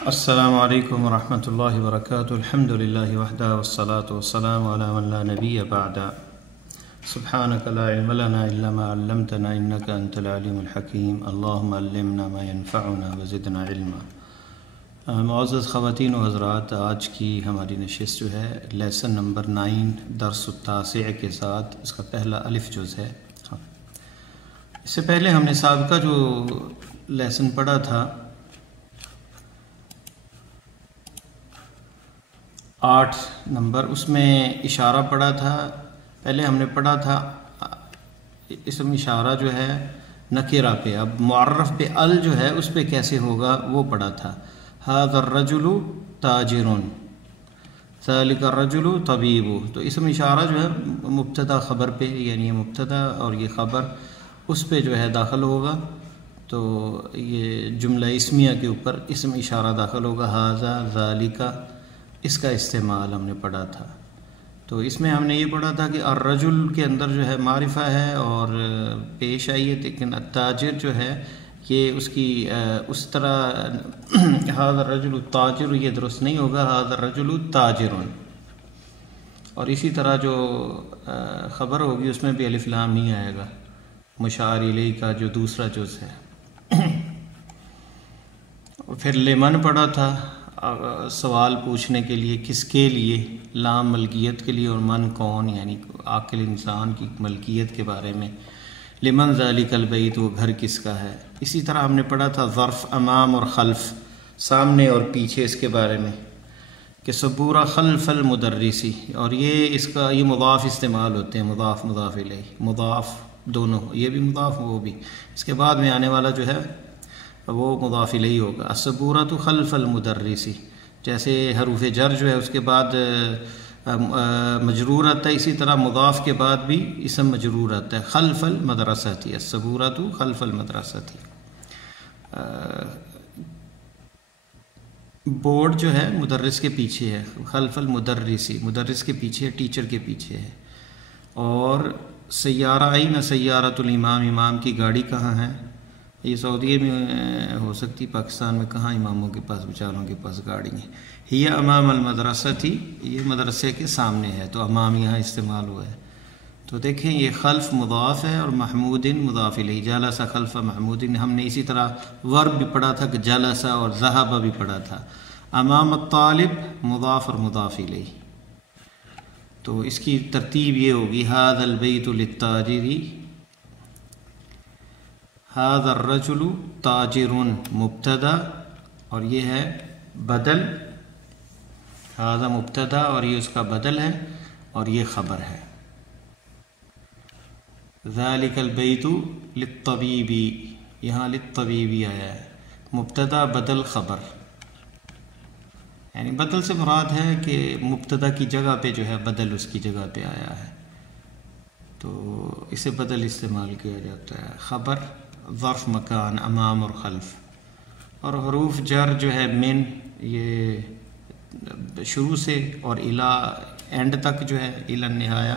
السلام علیکم ورحمۃ اللہ وبرکاتہ۔ الحمد للہ وحدہ والصلاة والسلام علی من لا نبی بعد۔ سبحانک لا علم لنا الا ما علمتنا انک انت العلیم الحکیم۔ اللہم علمنا ما ينفعنا وزدنا علما۔ معزز خواتین و حضرات، آج کی ہماری نشست جو ہے لیسن نمبر 9 درس التاسع کے ساتھ، اس کا پہلا الف جز ہے۔ اس سے پہلے ہم نے سابقہ جو لیسن پڑھا تھا 8 نمبر، اس میں اشارہ پڑھا تھا۔ پہلے ہم نے پڑھا تھا اسم اشارہ جو ہے نکرہ پہ، اب معرف پہ ال جو ہے اس پہ کیسے ہوگا وہ پڑھا تھا۔ ھذا الرجل تاجر، ذلک الرجل طبیب۔ تو اسم اشارہ جو ہے مبتدا خبر پہ، یعنی یہ مبتدا اور یہ خبر اس پہ جو ہے داخل ہوگا، تو یہ جملہ اسمیہ کے اوپر اسم اشارہ داخل ہوگا۔ ھذا ذالک، اس کا استعمال ہم نے پڑھا تھا۔ تو اس میں ہم نے یہ پڑھا تھا کہ الرجل کے اندر جو ہے معرفہ ہے اور پیش آئی ہے، لیکن التاجر جو ہے یہ اس کی اس طرح ھذا الرجل التاجر یہ درست نہیں ہوگا، ھذا الرجل تاجر۔ اور اسی طرح جو خبر ہوگی اس میں بھی الف لام نہیں آئے گا، مشار الیہ کا جو دوسرا جز ہے۔ اور پھر لمن پڑھا تھا، سوال پوچھنے کے لیے، کس کے لیے، لام ملکیت کے لیے اور من کون، یعنی عاقل انسان کی ملکیت کے بارے میں۔ لمن ذالک البیت، وہ گھر کس کا ہے۔ اسی طرح ہم نے پڑھا تھا ظرف امام اور خلف، سامنے اور پیچھے، اس کے بارے میں کہ سبورہ خلف المدرسی، اور یہ اس کا یہ مضاف استعمال ہوتے ہیں، مضاف مضاف الیہ، مضاف دونوں، یہ بھی مضاف وہ بھی، اس کے بعد میں آنے والا جو ہے وہ مضاف الیہ ہوگا۔ السبورۃ خلف المدرسی، جیسے حروف جر جو ہے اس کے بعد مجرور آتا ہے، اسی طرح مضاف کے بعد بھی اسم مجرور آتا ہے۔ خلف المدرسۃ، السبورۃ خلف المدرسۃ۔ بورڈ جو ہے مدرس کے پیچھے ہے، خلف المدرسی، مدرس کے پیچھے، ٹیچر کے پیچھے ہے۔ اور سیارہ، این سیارۃ الامام، امام کی گاڑی کہاں ہے۔ یہ سعودیہ میں ہو سکتی، پاکستان میں کہاں اماموں کے پاس، بیچاروں کے پاس گاڑی ہیں۔ ہی امام المدرسۃ، یہ مدرسے کے سامنے ہے، تو امام یہاں استعمال ہوا ہے۔ تو دیکھیں یہ خلف مضاف ہے اور محمود مضاف الیہ، جلس خلف محمود۔ ہم نے اسی طرح ورب بھی پڑھا تھا کہ جلس، اور ذهب بھی پڑھا تھا۔ امام الطالب مضاف اور مضاف الیہ، تو اس کی ترتیب یہ ہوگی ھذا البیت للتاجر، ھذا الرجل تاجر مبتدا، اور یہ ہے بدل، ھذا مبتدا اور یہ اس کا بدل ہے، اور یہ خبر ہے۔ ذالک البیت للطبیب، یہاں للطبیب آیا ہے، مبتدا بدل خبر، یعنی بدل سے مراد ہے کہ مبتدا کی جگہ پہ جو ہے بدل اس کی جگہ پہ آیا ہے، تو اسے بدل استعمال کیا جاتا ہے۔ خبر، ظرف مکان، امام اور خلف۔ اور حروف جر جو ہے من، یہ شروع سے اور الی اینڈ تک جو ہے، الی النہایہ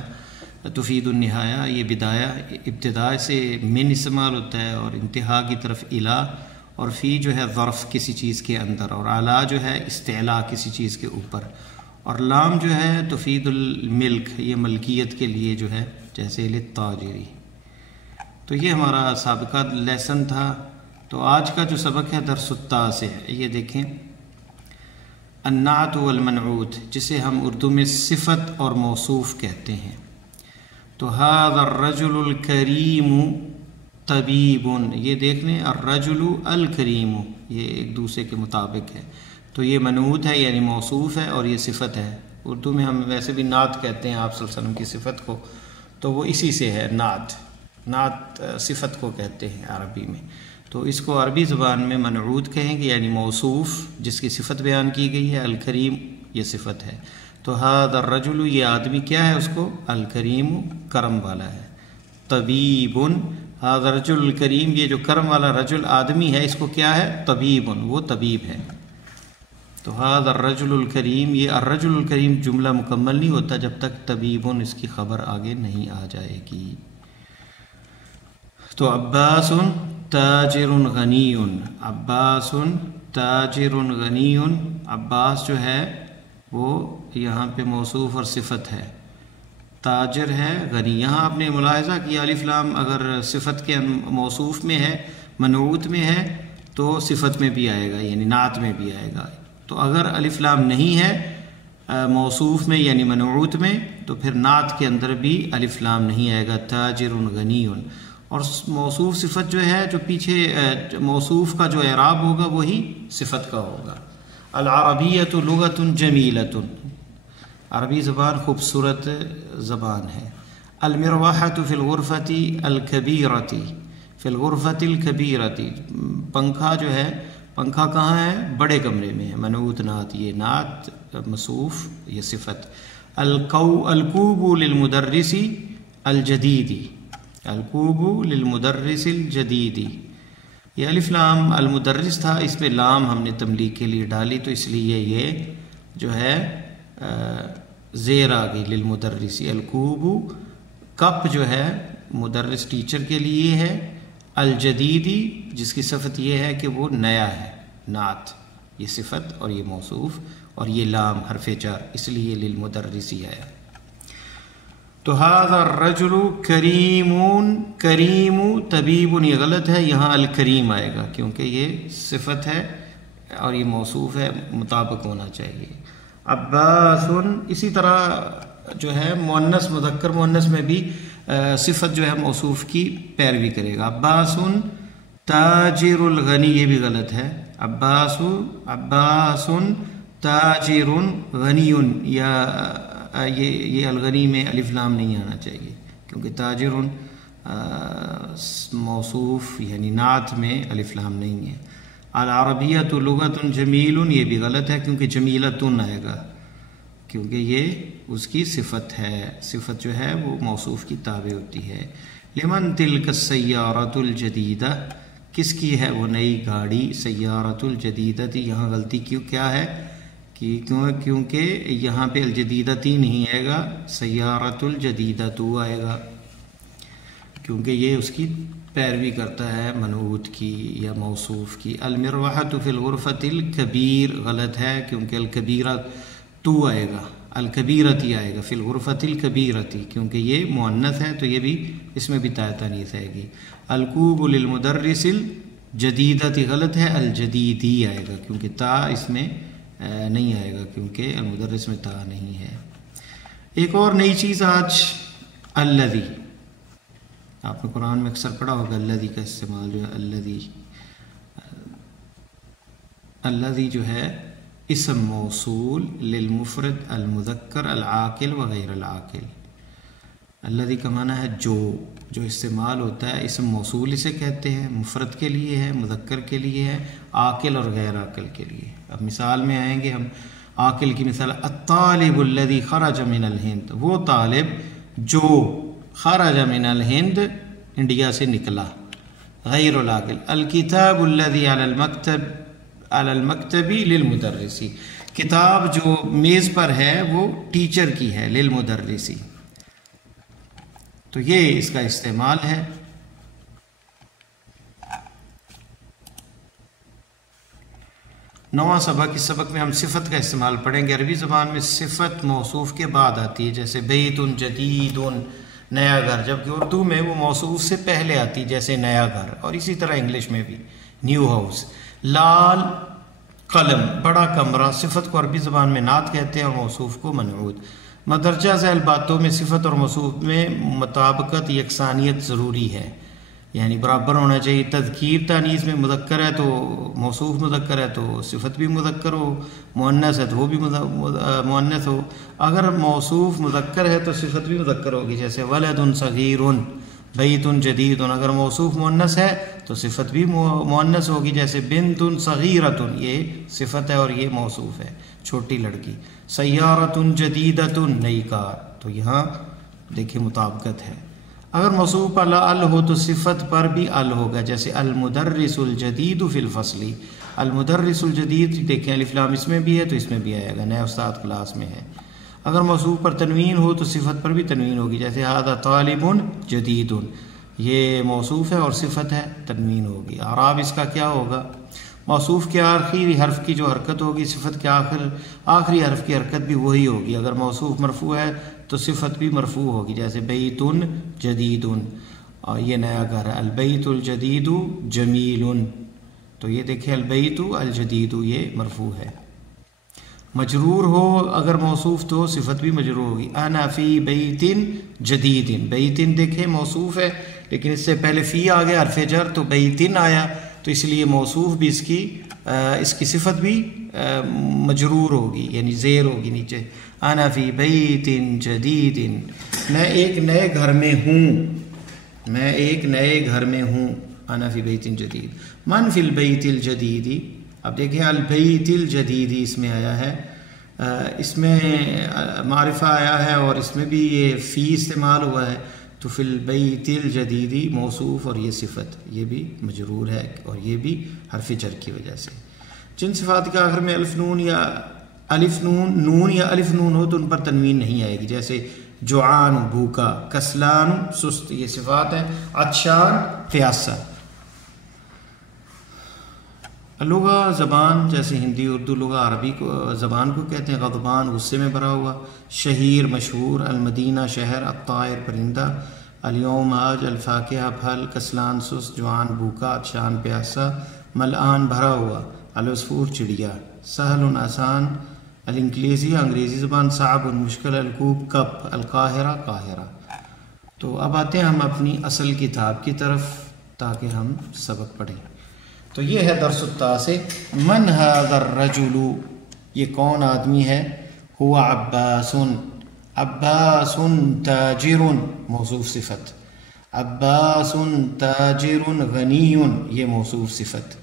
تفید النہایہ، یہ بدایہ، ابتداء سے من استعمال ہوتا ہے، اور انتہا کی طرف الی، اور فی جو ہے ظرف کسی چیز کے اندر، اور اعلیٰ جو ہے استعلاء کسی چیز کے اوپر، اور لام جو ہے تفید الملک، یہ ملکیت کے لیے جو ہے، جیسے للتاجری۔ تو یہ ہمارا سابقہ لیسن تھا۔ تو آج کا جو سبق ہے درس التاسع، یہ دیکھیں، النعت والمنعوت، جسے ہم اردو میں صفت اور موصوف کہتے ہیں۔ تو ھذا الرجل الکریم طبیب، یہ دیکھ لیں، الرجل الکریم، یہ ایک دوسرے کے مطابق ہے، تو یہ منعوت ہے یعنی موصوف ہے، اور یہ صفت ہے۔ اردو میں ہم ویسے بھی نعت کہتے ہیں آپ صلی اللہ علیہ وسلم کی صفت کو، تو وہ اسی سے ہے، نعت، نعت صفت کو کہتے ہیں عربی میں، تو اس کو عربی زبان میں منعوت کہیں گے، یعنی موصوف جس کی صفت بیان کی گئی ہے۔ الکریم یہ صفت ہے، تو ھذا الرجل یہ آدمی کیا ہے، اس کو الکریم کرم والا ہے۔ طبیب، ھذا الرجل الکریم، یہ جو کرم والا رجل آدمی ہے، اس کو کیا ہے، طبیب، وہ طبیب ہے۔ تو ھذا الرجل الکریم، یہ الرجل الکریم جملہ مکمل نہیں ہوتا جب تک طبیب اس کی خبر آگے نہیں آ جائے گی۔ تو عباس تاجر غنی، عباس تاجر غنی، عباس جو ہے وہ یہاں پہ موصوف اور صفت ہے، تاجر ہے غنی۔ یہاں آپ نے ملاحظہ کیا الف لام اگر صفت کے موصوف میں ہے، منعوت میں ہے تو صفت میں بھی آئے گا، یعنی نعت میں بھی آئے گا۔ تو اگر الف لام نہیں ہے موصوف میں یعنی منعوت میں تو پھر نعت کے اندر بھی الف لام نہیں آئے گا، تاجر غنی۔ اور موصوف صفت جو ہے، جو پیچھے موصوف کا جو اعراب ہوگا وہی صفت کا ہوگا۔ العربیۃ لغۃ جمیلۃ، عربی زبان خوبصورت زبان ہے۔ المروحۃ فی الغرفۃ الکبیرۃ، فی الغرفۃ الکبیرۃ، پنکھا جو ہے، پنکھا کہاں ہے؟ بڑے کمرے میں ہے، منعوت نعت، یہ نعت، موصوف یہ صفت۔ الکوب للمدرس الجدید، الکوب للمدرس الجدید، یہ الف لام المدرس تھا، اس پہ لام ہم نے تملیغ کے لیے ڈالی تو اس لیے یہ جو ہے زیر آ گئی، للمدرس۔ الکوب کپ جو ہے مدرس ٹیچر کے لیے ہے، الجدیدی جس کی صفت یہ ہے کہ وہ نیا ہے، نعت یہ صفت اور یہ موصوف، اور یہ لام حرف جر، اس لیے للمدرسی ہے۔ تو ھذا الرجل کریم، کریم طبیب یہ غلط ہے، یہاں الکریم آئے گا کیونکہ یہ صفت ہے اور یہ موصوف ہے، مطابق ہونا چاہیے۔ عباس، اسی طرح جو ہے مؤنث مذکر مؤنث میں بھی صفت جو ہے موصوف کی پیروی کرے گا۔ عباس تاجر الغنی، یہ بھی غلط ہے، عباس تاجر غنی، یا یہ الغنی میں الف لام نہیں آنا چاہیے کیونکہ تاجر موصوف یعنی نعت میں الف لام نہیں ہے۔ العربیۃ لغۃ جمیل، یہ بھی غلط ہے کیونکہ جمیلۃ آئے گا کیونکہ یہ اس کی صفت ہے، صفت جو ہے وہ موصوف کی تابع ہوتی ہے۔ لمن تلک السیارۃ الجدیدہ، کس کی ہے وہ نئی گاڑی، سیارۃ الجدیدہ، یہاں غلطی کیا ہے کیونکہ یہاں پہ الجدیدتی نہیں آئے گا، سیارۃ الجدیدہ تو آئے گا کیونکہ یہ اس کی پیروی کرتا ہے منعوت کی یا موصوف کی۔ المروحۃ فی الغرفۃ الکبیر غلط ہے کیونکہ الکبیرہ تو آئے گا، الکبیرتی آئے گا، فی الغرفۃ الکبیرتی کیونکہ یہ مؤنث ہے تو یہ بھی اس میں بھی تا تانیث آئے گی۔ الکوب للمدرس الجدیدتی غلط ہے، الجدیدی آئے گا کیونکہ تا اس میں نہیں آئے گا کیونکہ المدرس میں تا نہیں ہے۔ ایک اور نئی چیز آج، الذی، آپ نے قرآن میں اکثر پڑھا ہوگا الذی کا استعمال جو ہے، الذی جو ہے اسم موصول للمفرد المذکر العاقل وغیر العاقل۔ الذی کا معنی ہے جو استعمال ہوتا ہے، اسم موصول اسے کہتے ہیں، مفرد کے لیے ہے، مذکر کے لیے ہے، عاقل اور غیر عاقل کے لیے۔ اب مثال میں آئیں گے ہم، عاقل کی مثال، الطالب الذی خرج من الہند، وہ طالب جو خرج من الہند انڈیا سے نکلا، غیر العاقل۔ الکتاب الذی علی المکتب للمدرسی، کتاب جو میز پر ہے وہ ٹیچر کی ہے، للمدرسی، تو یہ اس کا استعمال ہے۔ نواں سبق، اس سبق میں ہم صفت کا استعمال پڑھیں گے۔ عربی زبان میں صفت موصوف کے بعد آتی ہے، جیسے بیت جدید، نیا گھر، جبکہ اردو میں وہ موصوف سے پہلے آتی جیسے نیا گھر، اور اسی طرح انگلش میں بھی نیو ہاؤس۔ لال قلم، بڑا کمرہ، صفت کو عربی زبان میں نعت کہتے ہیں اور موصوف کو منعوت۔ مدرجہ ذیل باتوں میں صفت اور موصوف میں مطابقت، یکسانیت ضروری ہے، یعنی برابر ہونا چاہیے۔ تذکیر تانیث میں مذکر ہے تو موصوف مذکر ہے تو صفت بھی مذکر ہو، مؤنث ہے تو وہ بھی مؤنث ہو۔ اگر موصوف مذکر ہے تو صفت بھی مذکر ہوگی، جیسے ولد صغیر، بیت جدید۔ اگر موصوف مؤنث ہے تو صفت بھی مؤنث ہوگی، جیسے بنت صغیرۃ، یہ صفت ہے اور یہ موصوف ہے، چھوٹی لڑکی۔ سیارۃ جدیدۃ، نئی کار، تو یہاں دیکھیں مطابقت ہے۔ اگر موصوف پر ال ہو تو صفت پر بھی ال ہوگا، جیسے المدرس الجدید فی الفصل، المدرس الجدید، دیکھیں الف لام اس میں بھی ہے تو اس میں بھی آئے گا، نیا استاد کلاس میں ہے۔ اگر موصوف پر تنوین ہو تو صفت پر بھی تنوین ہوگی، جیسے ھذا طالب جدید، یہ موصوف ہے اور صفت ہے، تنوین ہوگی۔ اعراب اس کا کیا ہوگا؟ موصوف کے آخری حرف کی جو حرکت ہوگی صفت کے آخری حرف کی حرکت بھی وہی ہوگی. اگر موصوف مرفوع ہے تو صفت بھی مرفوع ہوگی. جیسے بیتن جدیدن، یہ نیا گھر ہے. البیت الجدید جمیل، تو یہ دیکھیں البیت الجدید یہ مرفوع ہے. مجرور ہو اگر موصوف تو صفت بھی مجرور ہوگی. انا فی بیت جدید، بیتن دیکھیں موصوف ہے لیکن اس سے پہلے فی آ گیا حرف جر تو بیتن آیا، تو اس لیے موصوف بھی اس کی صفت بھی مجرور ہوگی، یعنی زیر ہوگی نیچے. انا فی بیت جدید، میں ایک نئے گھر میں ہوں، میں ایک نئے گھر میں ہوں. انا فی بیت جدید. من فی البیت الجدید، اب دیکھیں البیت الجدید اس میں آیا ہے، اس میں معرفہ آیا ہے اور اس میں بھی یہ فی استعمال ہوا ہے، تو فی البیت الجدید موصوف اور یہ صفت یہ بھی مجرور ہے اور یہ بھی حرف جر کی وجہ سے. جن صفات کے آخر میں الف نون یا الف نون ہو تو ان پر تنوین نہیں آئے گی. جیسے جوعان بھوکا، کسلان سست، یہ صفات ہیں. عطشان پیاسا. لغہ زبان جیسے ہندی اردو، لغہ عربی کو زبان کو کہتے ہیں. غضبان غصے میں بھرا ہوا. شہیر مشہور. المدینہ شہر. الطائر پرندہ. الیوم آج. الفاکہہ پھل. کسلان سست. جوعان بھوکا. عطشان پیاسا. ملآن بھرا ہوا. العصفور چڑیا. سہل آسان. الانگلیزی انگریزی زبان. صعب مشکل. الکوب کپ. القاہرہ قاہرہ. تو اب آتے ہیں ہم اپنی اصل کتاب کی طرف تاکہ ہم سبق پڑھیں. تو یہ ہے درس التاسع. من هذا الرجل، یہ کون آدمی ہے. هو عباس. عباس تاجر موصوف صفت. عباس تاجر غنی یہ موصوف صفت.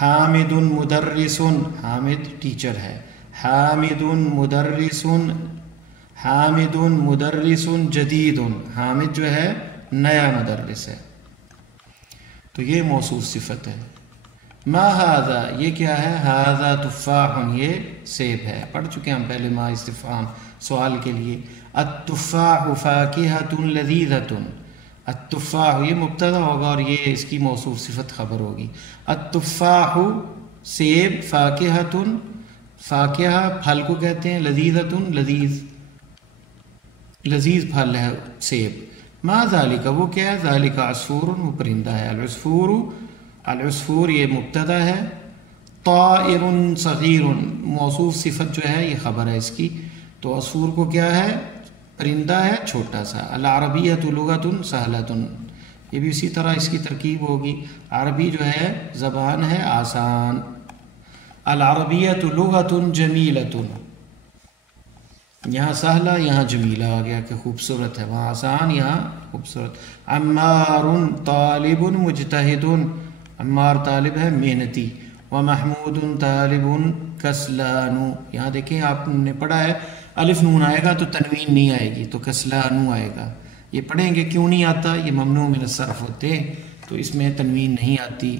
حامد مدرس، حامد ٹیچر ہے. حامد مدرس. حامد مدرس جدید، حامد جو ہے نیا مدرس ہے، تو یہ موصوف صفت ہے. ما ھذا یہ کیا ہے. ھذا تفاح یہ سیب ہے. پڑھ چکے ہم پہلے ما استفہام سوال کے لیے. التفاح فاکہۃ لذیذۃ. التفاح یہ مبتدا ہوگا اور یہ اس کی موصوف صفت خبر ہوگی. التفاح سیب. فاکہۃ فاکہہ پھل کو کہتے ہیں. لذیذۃ لذیذ پھل ہے سیب. ما ذالک وہ کیا ہے. ذالک عصفور وہ پرندہ ہے. العصفور یہ مبتدا ہے. طائر صغیر موصوف صفت جو ہے یہ خبر ہے اس کی. تو عصفور کو کیا ہے. پرندہ ہے چھوٹا سا. العربیۃ لغۃ سہلۃ یہ بھی اسی طرح اس کی ترکیب ہوگی. عربی جو ہے زبان ہے آسان. العربیۃ لغۃ جمیلۃ، یہاں سہلہ یہاں جمیلہ آ گیا کہ خوبصورت ہے. وہاں آسان یہاں خوبصورت. عمار طالب مجتہد، عمار طالب ہے محنتی. ومحمود طالب کسلان، یہاں دیکھیں آپ نے پڑھا ہے الف نون آئے گا تو تنوین نہیں آئے گی تو کسلانو آئے گا. یہ پڑھیں گے کیوں نہیں آتا. یہ ممنوع من الصرف ہوتے تو اس میں تنوین نہیں آتی.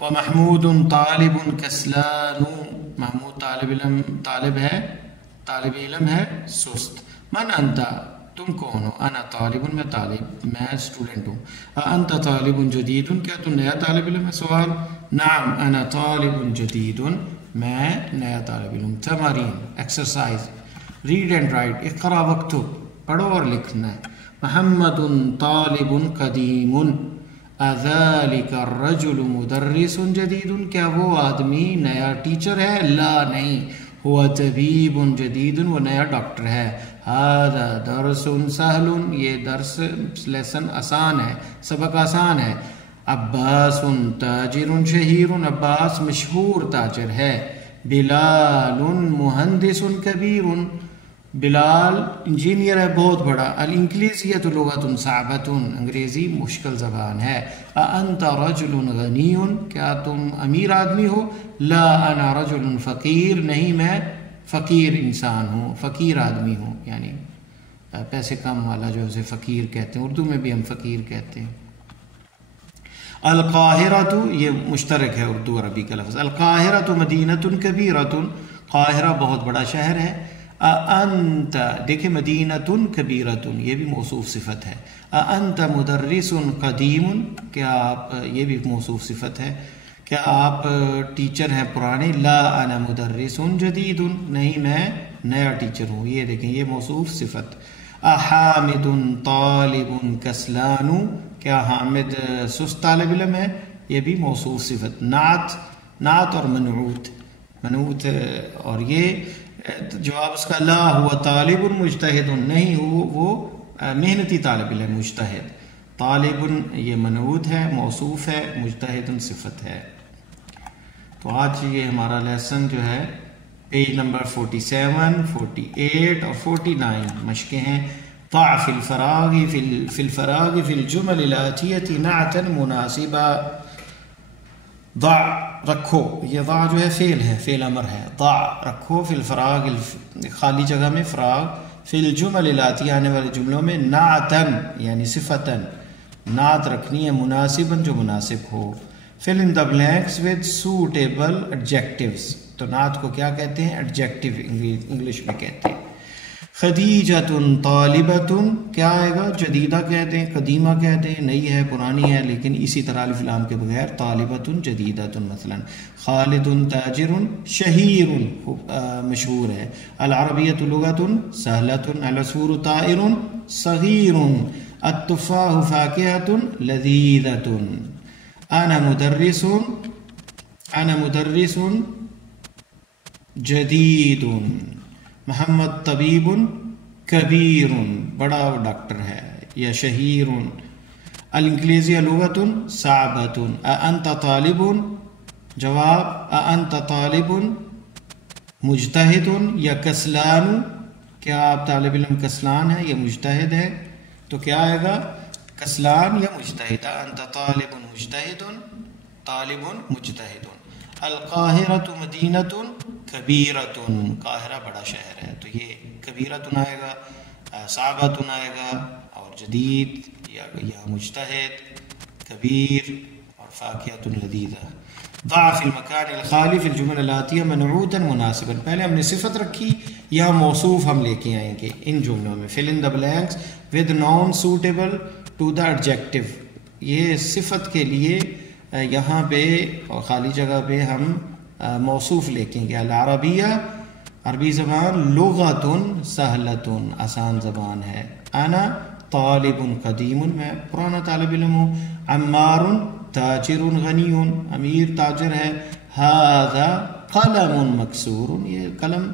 ومحمود طالب کسلان، محمود طالب ہے طالب علم ہے سست. من انتا تم کون ہو. انا طالب میں طالب میں اسٹوڈنٹ ہوں. انت طالب جدید کیا تم نیا طالب علم ہے. سوال. نعم انا طالب جدید میں نیا طالب علم. تمارین ایکسرسائز. Read and write. اقرا واکتب پڑھو اور لکھنا ہے. محمد طالب قدیم. اذالک الرجل مدرس جدید کیا وہ آدمی نیا ٹیچر ہے. لا نہیں. ہوا طبیب جدید وہ نیا ڈاکٹر ہے. ھذا درس سہل یہ درس لیسن آسان ہے سبق آسان ہے. عباس تاجر شہیر عباس مشہور تاجر ہے. بلال مہندس کبیر بلال انجینئر ہے بہت بڑا. الانگلیزیۃ لغۃ صعبۃ انگریزی مشکل زبان ہے. انت رجل غنی کیا تم امیر آدمی ہو. لا انا رجل فقیر نہیں میں فقیر انسان ہوں فقیر آدمی ہوں، یعنی پیسے کم والا جو اسے فقیر کہتے ہیں. اردو میں بھی ہم فقیر کہتے ہیں. القاہرۃ یہ مشترک ہے اردو عربی کا لفظ. القاہرۃ مدینۃ کبیرۃ قاہرہ بہت بڑا شہر ہے. انت دیکھیں مدینۃ کبیرۃ یہ بھی موصوف صفت ہے. انت مدرس قدیم کیا آپ یہ بھی موصوف صفت ہے. کیا آپ ٹیچر ہیں پرانے؟ لا انا مدرس جدید، نہیں میں نیا ٹیچر ہوں. یہ دیکھیں یہ موصوف صفت. احامد طالب کسلان، کیا حامد سست طالب علم ہے؟ یہ بھی موصوف صفت. نعت اور منعوت اور یہ جواب اس کا لا ہوا طالب مجتہد، نہیں وہ محنتی طالب علم مجتہد. طالب یہ منعوت ہے، موصوف ہے، مجتہد صفت ہے. تو آج یہ ہمارا لیسن جو ہے پیج نمبر 47 48 اور 49 مشقیں ہیں. ضع فی الفراغ فی الجمل الآتیہ نعتا مناسبا. ضع رکھو، یہ ضع جو ہے فعل ہے، فعل امر ہے. ضع رکھو فی الفراغ خالی جگہ میں، فراغ فی الجمل الآتیہ آنے والے جملوں میں، نعتا یعنی صفتاً، نعت رکھنی ہے مناسباً جو مناسب ہو. fill in the blanks with suitable adjectives. تو نعت کو کیا کہتے ہیں؟ ایڈجیکٹیو انگلش میں کہتے ہیں. خدیجۃ طالبۃ، کیا آئے گا؟ جدیدہ کہتے ہیں، قدیمہ کہتے ہیں، نئی ہے، پرانی ہے، لیکن اسی طرح الف لام کے بغیر. طالبۃ جدیدۃ مثلا. خالد تاجر شہیر مشہور ہے. العربیۃ لغۃ سہلۃ. العصفور طائر صغیر. التفاح فاکہۃ لذیذۃ. انا مدرس جدید. محمد طبیب کبیر، بڑا ڈاکٹر ہے یا شہیر. الانگلیزی لغۃ صعبۃ. اانت طالب، جواب اانت طالب مجتہد یا کسلان، کیا آپ طالب علم کسلان ہے یا مجتہد ہے؟ تو کیا آئے گا؟ کسلان یا مجتہد. انت طالب مجتہد، طالب مجتہد. القاہرۃ مدینۃ کبیرۃ، قاہرہ بڑا شہر ہے، تو یہ کبیرۃ آئے گا، صعبۃ آئے گا، اور جدید یا مجتہد، کبیر اور فاکہۃ لذیذہ. ضع فی المکان الخالی فی الجمل الآتیہ منعوتا مناسبا. پہلے ہم نے صفت رکھی، یہاں موصوف ہم لے کے آئیں گے ان جملوں میں. fill in the blanks with noun suitable to the adjective. یہ صفت کے لیے یہاں پہ اور خالی جگہ پہ ہم موصوف لکھیں گے. العربیہ عربی زبان، لغۃ سہلۃ آسان زبان ہے. انا طالب قدیم، میں پرانا طالب علم ہوں. عمار تاجر غنی، امیر تاجر ہے. ھذا قلم مکسور، یہ قلم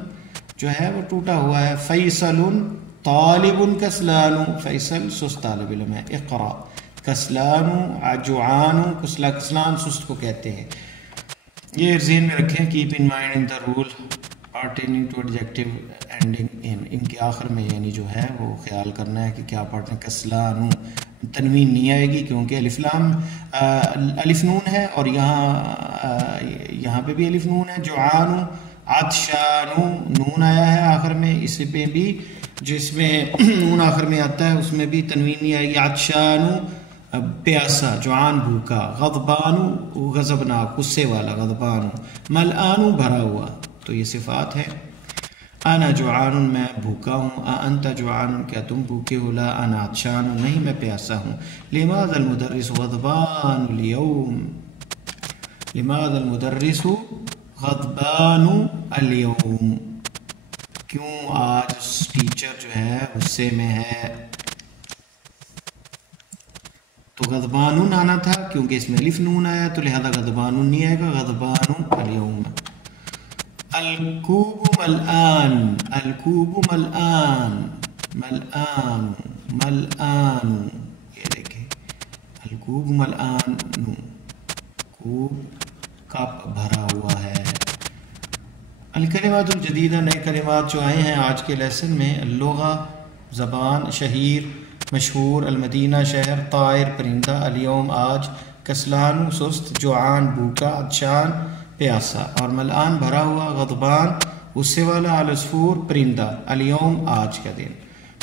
جو ہے وہ ٹوٹا ہوا ہے. فیصل طالب کسلان، فیصل سست طالب علم ہے. اقرا. کسلان جوعان، کسلان سست کو کہتے ہیں. یہ ذہن میں رکھیں. Keep in mind in the rule pertaining to adjective ending in، ان کے آخر میں یعنی جو ہے وہ خیال کرنا ہے کہ کیا پڑھنا ہے. کسلان تنوین نہیں آئے گی کیونکہ الف لام الف نون ہے، اور یہاں پہ بھی الف نون ہے. جوعان عطشان نون آیا ہے آخر میں، اس پہ بھی جس میں نون آخر میں آتا ہے اس میں بھی تنوین نہیں آئے گی. عطشان پیاسا، جوعان بھوکا. غضبان غضبناک غصے والا، غضبان. ملآن بھرا ہوا، تو یہ صفات ہے. انا جوعان میں بھوکا ہوں. انت جوعان کیا تم بھوکے ہو؟ لا انا عطشان نہیں میں پیاسا ہوں. لماذا المدرس غضبان اليوم؟ لماذا المدرس غضبان اليوم؟ کیوں آج ٹیچر جو ہے غصے میں ہے؟ تو غضبان آنا تھا کیونکہ اس میں الف نون آیا، تو لہذا غضبان نہیں آئے گا، غضبان اليوم. الکوب ملآن، الکوب ملآن، ملآن ملآن، یہ دیکھیں الکوب ملآن، کوب کپ بھرا ہوا ہے. الکلمات الجدیدہ، نئے کلمات جو آئے ہیں آج کے لیسن میں. اللغہ زبان، شہیر مشہور، المدینہ شہر، طائر پرندہ، الیوم آج، کسلان سست، جوعان بھوکا، عطشان پیاسا، اور ملآن بھرا ہوا، غضبان غصے والا، العصفور پرندہ، الیوم آج کا دن.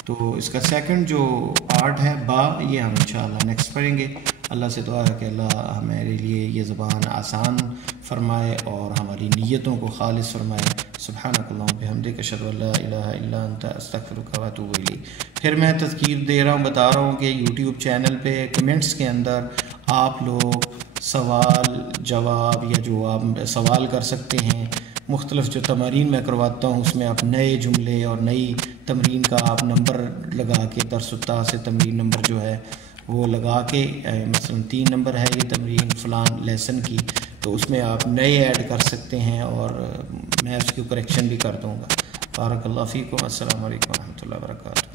تو اس کا سیکنڈ جو پارٹ ہے با، یہ ہم انشاءاللہ نیکسٹ پڑھیں گے. اللہ سے دعا ہے کہ اللہ ہمارے لیے یہ زبان آسان فرمائے اور ہماری نیتوں کو خالص فرمائے. سبحانک اللہم بحمدک اشہد ان لا الہ الا انت استغفرک و اتوب الیک. پھر میں تذکیر دے رہا ہوں، بتا رہا ہوں کہ یوٹیوب چینل پہ کمنٹس کے اندر آپ لوگ سوال جواب یا جو آپ سوال کر سکتے ہیں، مختلف جو تمارین میں کرواتا ہوں اس میں آپ نئے جملے اور نئی تمرین کا آپ نمبر لگا کے درس التا سے تمرین نمبر جو ہے وہ لگا کے مثلا 3 نمبر ہے یہ تمرین فلان لیسن کی، تو اس میں آپ نئے ایڈ کر سکتے ہیں اور میں اس کی کریکشن بھی کر دوں گا۔ بارک اللہ فیکم، السلام علیکم ورحمۃ اللہ وبرکاتہ۔